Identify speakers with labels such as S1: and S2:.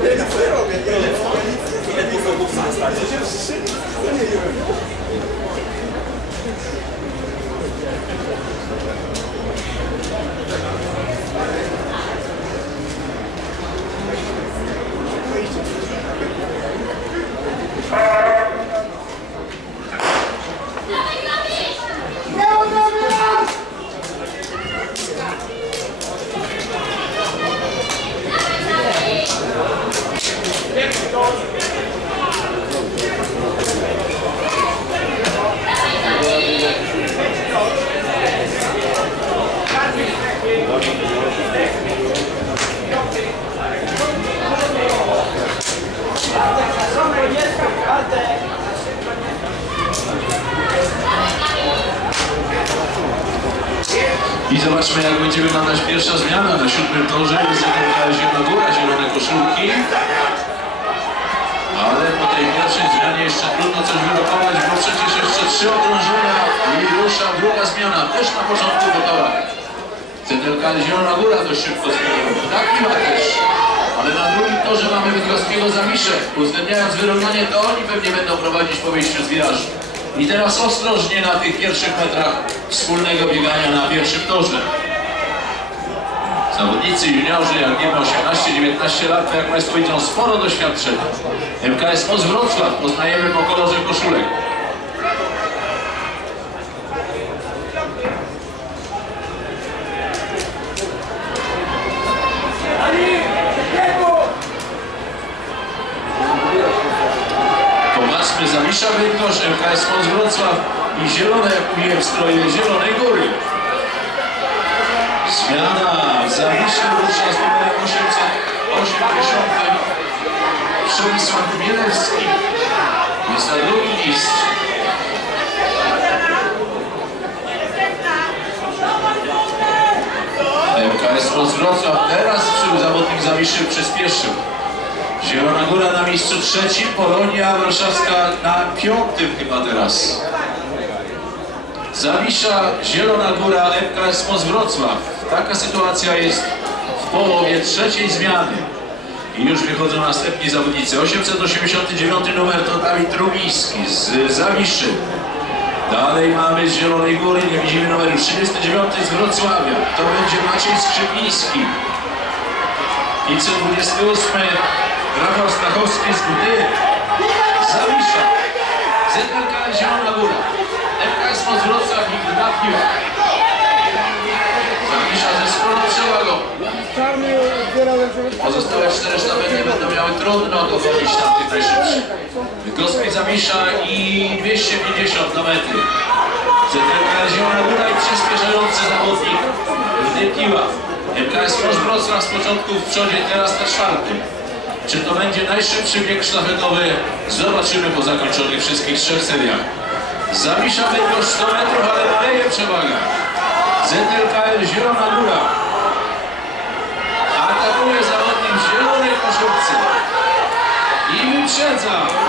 S1: I zobaczmy jak będzie wyglądać pierwsza zmiana na siódmym torze. Jest zagrała Zielona Góra, zielone koszulki. Ale po tej pierwszej zmianie jeszcze trudno coś wyrokować, bo przecież jeszcze trzy okrążenia i rusza druga zmiana, też na początku gotowa. CTLK Zielona Góra dość szybko zmieniła. Tak ma też. Ale na drugim torze mamy Bydgoskiego Zamisze. Uwzględniając wyrównanie, to oni pewnie będą prowadzić po wyjściu z wirażu. I teraz ostrożnie na tych pierwszych metrach wspólnego biegania na pierwszym torze. Zawodnicy juniorzy, jak nie ma 18-19 lat, to jak Państwo widzą, sporo doświadczenia. MKS Moc Wrocław poznajemy po kolorze koszulek. Popatrzmy, Zamisza Bydgoszcz, MKS Moc Wrocław i zielone, jak mówiłem, stroje Zielonej Góry. Zmiana Zawiszy rusza z numerem 880. Przemysław Mielewski jest na drugim miejscu. MKS Wrocław teraz przy zawodnik Zawiszy przyspieszył. Zielona Góra na miejscu trzecim, Polonia Warszawska na piątym chyba teraz. Zawisza, Zielona Góra, MKS Wrocław. Taka sytuacja jest w połowie trzeciej zmiany. I już wychodzą następni zawodnicy. 889 numer to Dawid Rumiński z Zawiszy. Dalej mamy z Zielonej Góry, nie widzimy numeru 39 z Wrocławia. To będzie Maciej Skrzypiński. I co 28 Rafał Stachowski z Budy. Zawisza. ZLK Zielona Góra. MKS Moc Wrocław i Gdyna Piła. Zawisza ze
S2: żeby...
S1: Pozostałe cztery sztabenie będą miały trudno dogonić tamtych najszybszych. Gospie Zawisza i 250 na mety. ZLK Zielona Góra i przyspieszający zawodnik Gdy Piła. MKS Moc Wrocław z początku w przodzie, teraz na czwartym. Czy to będzie najszybszy bieg szlafetowy? Zobaczymy po zakończonych wszystkich trzech seriach. Zawisza Bydgoszcz 100 metrów, ale maleje przewaga. ZLKL Zielona Góra. Atakuje zawodnik w zielonej koszulce. I wyprzedza.